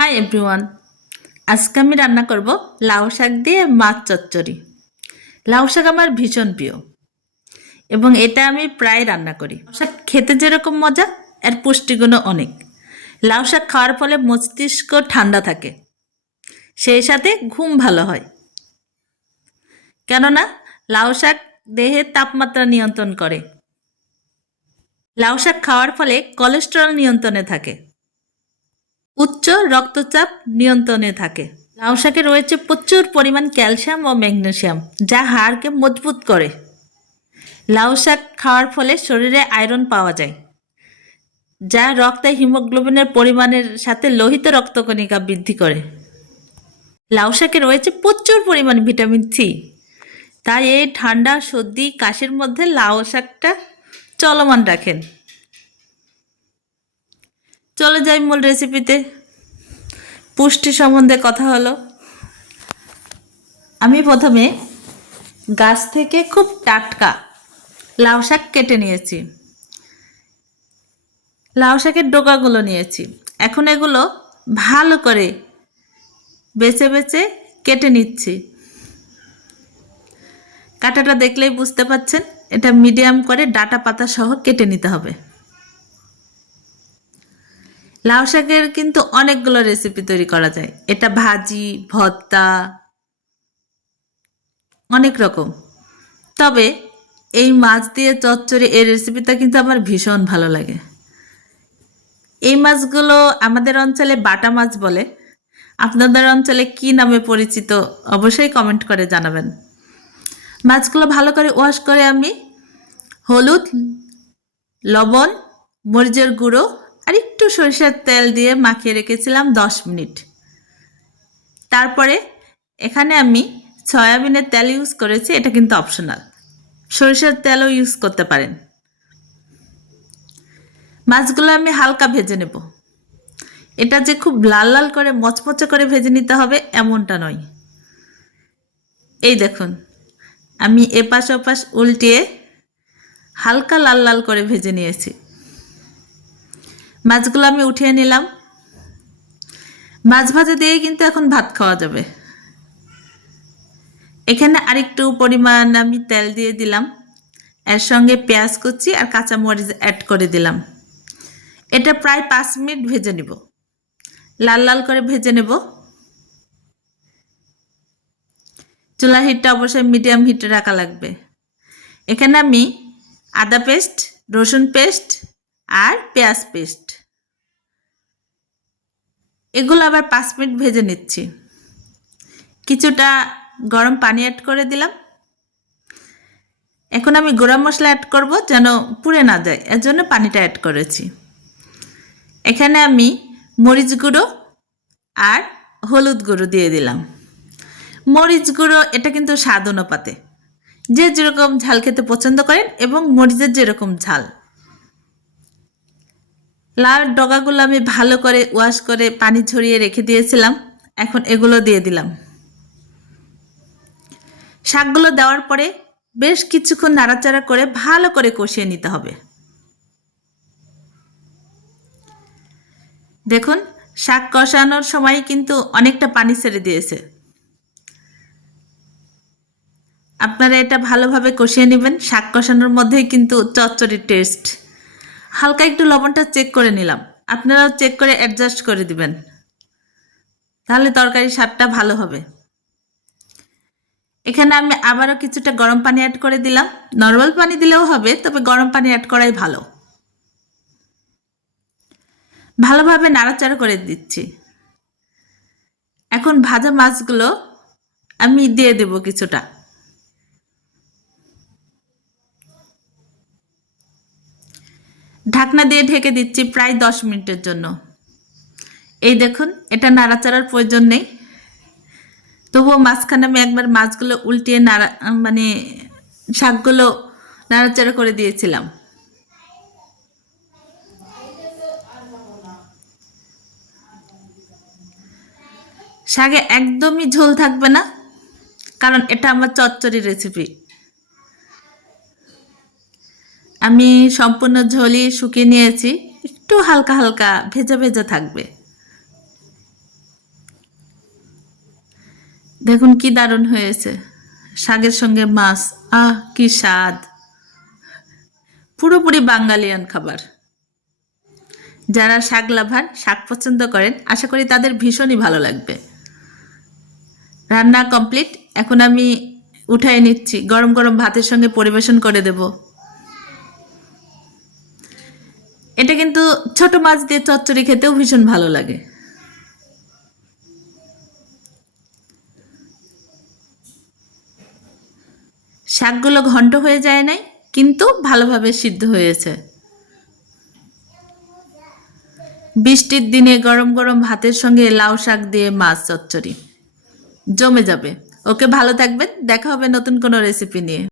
Hi everyone আজকে আমি রান্না করব লাউ শাক দিয়ে মাছ চচ্চড়ি। লাউ শাক আমার ভীষণ প্রিয় এবং এটা আমি প্রায় রান্না করি। শাক খেতে যেরকম মজা, এর পুষ্টিগুণও অনেক। লাউ শাক খাওয়ার ফলে মস্তিষ্ক ঠান্ডা থাকে, সেই সাথে ঘুম ভালো হয়। কেননা, লাউ শাক দেহের তাপমাত্রা নিয়ন্ত্রণ করে। লাউ শাক খাওয়ার ফলে কোলেস্টেরল নিয়ন্ত্রণে থাকে। উচ্চ রক্তচাপ নিয়ন্ত্রণে থাকে। লাউ শাকে রয়েছে প্রচুর পরিমাণ ক্যালসিয়াম ও ম্যাগনেসিয়াম, যা হাড়কে মজবুত করে। লাউ শাক খাওয়ার ফলে শরীরে আয়রন পাওয়া যায়, যা রক্তে হিমোগ্লোবিনের পরিমাণের সাথে লোহিত রক্তকণিকা বৃদ্ধি করে। লাউ শাকে রয়েছে প্রচুর পরিমাণ ভিটামিন সি, তাই এই ঠান্ডা, সর্দি, কাশির মধ্যে লাউ শাকটা চলমান রাখেন। চলে যাই মূল রেসিপিতে পুষ্টি সম্বন্ধে কথা হলো। আমি প্রথমে গাছ থেকে খুব টাটকা লাউ শাক কেটে নিয়েছি। লাউ শাকের ডোকাগুলো নিয়েছি। এখন এগুলো ভালো করে বেছে বেছে কেটে নিচ্ছি। কাটাটা দেখলেই বুঝতে পাচ্ছেন, এটা মিডিয়াম করে ডাটা পাতা সহ কেটে নিতে হবে। লাউ শাকের কিন্তু অনেকগুলো রেসিপি তৈরি করা যায়। এটা ভাজি, ভর্তা, অনেক রকম। তবে এই মাছ দিয়ে চচ্চড়ি এই রেসিপিটা কিন্তু আমার ভীষণ ভালো লাগে। এই মাছগুলো আমাদের অঞ্চলে বাটা মাছ বলে। আপনাদের অঞ্চলে কি নামে পরিচিত অবশ্যই কমেন্ট করে জানাবেন। মাছগুলো ভালো করে ওয়াশ করে আমি হলুদ, লবণ, মরিচের গুঁড়ো আর একটু সরিষার তেল দিয়ে মাখিয়ে রেখেছিলাম দশ মিনিট। তারপরে এখানে আমি সয়াবিনের তেল ইউজ করেছি, এটা কিন্তু অপশনাল। সরিষার তেলও ইউজ করতে পারেন। মাছগুলো আমি হালকা ভেজে নেব। এটা যে খুব লাল লাল করে, মচমচে করে ভেজে নিতে হবে, এমনটা নয়। এই দেখুন, আমি এপাশ ওপাশ উল্টিয়ে হালকা লাল লাল করে ভেজে নিয়েছি। মাছগুলো আমি উঠিয়ে নিলাম। মাছ ভাজা দিয়ে কিন্তু এখন ভাত খাওয়া যাবে। এখানে আরেকটু পরিমাণ আমি তেল দিয়ে দিলাম। এর সঙ্গে পেঁয়াজ কুচি আর কাঁচামরিচ অ্যাড করে দিলাম। এটা প্রায় পাঁচ মিনিট ভেজে নেব। লাল লাল করে ভেজে নেব। চুলার হিটটা অবশ্যই মিডিয়াম হিটে রাখা লাগবে। এখানে আমি আদা পেস্ট, রসুন পেস্ট আর পেঁয়াজ পেস্ট। এগুলো আবার পাঁচ মিনিট ভেজে নিচ্ছি। কিছুটা গরম পানি অ্যাড করে দিলাম। এখন আমি গরম মশলা অ্যাড করব যেন পুড়ে না যায়, এর জন্য পানিটা অ্যাড করেছি। এখানে আমি মরিচ গুঁড়ো আর হলুদ গুঁড়ো দিয়ে দিলাম। মরিচ গুঁড়ো, এটা কিন্তু স্বাদ অনুপাতে। যে যেরকম ঝাল খেতে পছন্দ করেন এবং মরিচের যেরকম ঝাল। লাল ডগাগুলো আমি ভালো করে ওয়াশ করে পানি ছড়িয়ে রেখে দিয়েছিলাম। এখন এগুলো দিয়ে দিলাম। শাকগুলো দেওয়ার পরে বেশ কিছুক্ষণ নাড়াচাড়া করে ভালো করে কষিয়ে নিতে হবে। দেখুন, শাক কষানোর সময় কিন্তু অনেকটা পানি ছেড়ে দিয়েছে। আপনারা এটা ভালোভাবে কষিয়ে নেবেন। শাক কষানোর মধ্যেই কিন্তু চচ্চড়ির টেস্ট হালকা একটু লবণটা চেক করে নিলাম। আপনারাও চেক করে অ্যাডজাস্ট করে দিবেন। তাহলে তরকারি স্বাদটা ভালো হবে। এখানে আমি আবারও কিছুটা গরম পানি অ্যাড করে দিলাম। নর্মাল পানি দিলেও হবে, তবে গরম পানি অ্যাড করাই ভালো। ভালোভাবে নাড়াচাড়া করে দিচ্ছি। এখন ভাজা মাছগুলো আমি দিয়ে দেব কিছুটা। ঢাকনা দিয়ে ঢেকে দিচ্ছি প্রায় দশ মিনিটের জন্য। এই দেখুন, এটা নাড়াচাড়ার প্রয়োজন নেই। তবুও মাঝখানে আমি একবার মাছগুলো উল্টিয়ে নাড়া মানে শাকগুলো নাড়াচাড়া করে দিয়েছিলাম। শাকে একদমই ঝোল থাকবে না, কারণ এটা আমার চচ্চড়ি রেসিপি আমি সম্পূর্ণ ঝোলই শুকিয়ে নিয়েছি, একটু হালকা হালকা ভেজা ভেজা থাকবে। দেখুন কি দারুণ হয়েছে। শাকের সঙ্গে মাছ, আহ, কি স্বাদ। পুরোপুরি বাঙালিয়ান খাবার। যারা শাক লাভার, শাক পছন্দ করেন, আশা করি তাদের ভীষণই ভালো লাগবে। রান্না কমপ্লিট, এখন আমি উঠাই নিচ্ছি। গরম গরম ভাতের সঙ্গে পরিবেশন করে দেব। এটা কিন্তু ছোট মাছ দিয়ে চচ্চড়ি খেতেও ভীষণ ভালো লাগে। শাকগুলো ঘন্ট হয়ে যায় নাই, কিন্তু ভালোভাবে সিদ্ধ হয়েছে। বৃষ্টির দিনে গরম গরম ভাতের সঙ্গে লাউ শাক দিয়ে মাছ চচ্চড়ি। জমে যাবে। ওকে ভালো থাকবেন, দেখা হবে নতুন কোনো রেসিপি নিয়ে।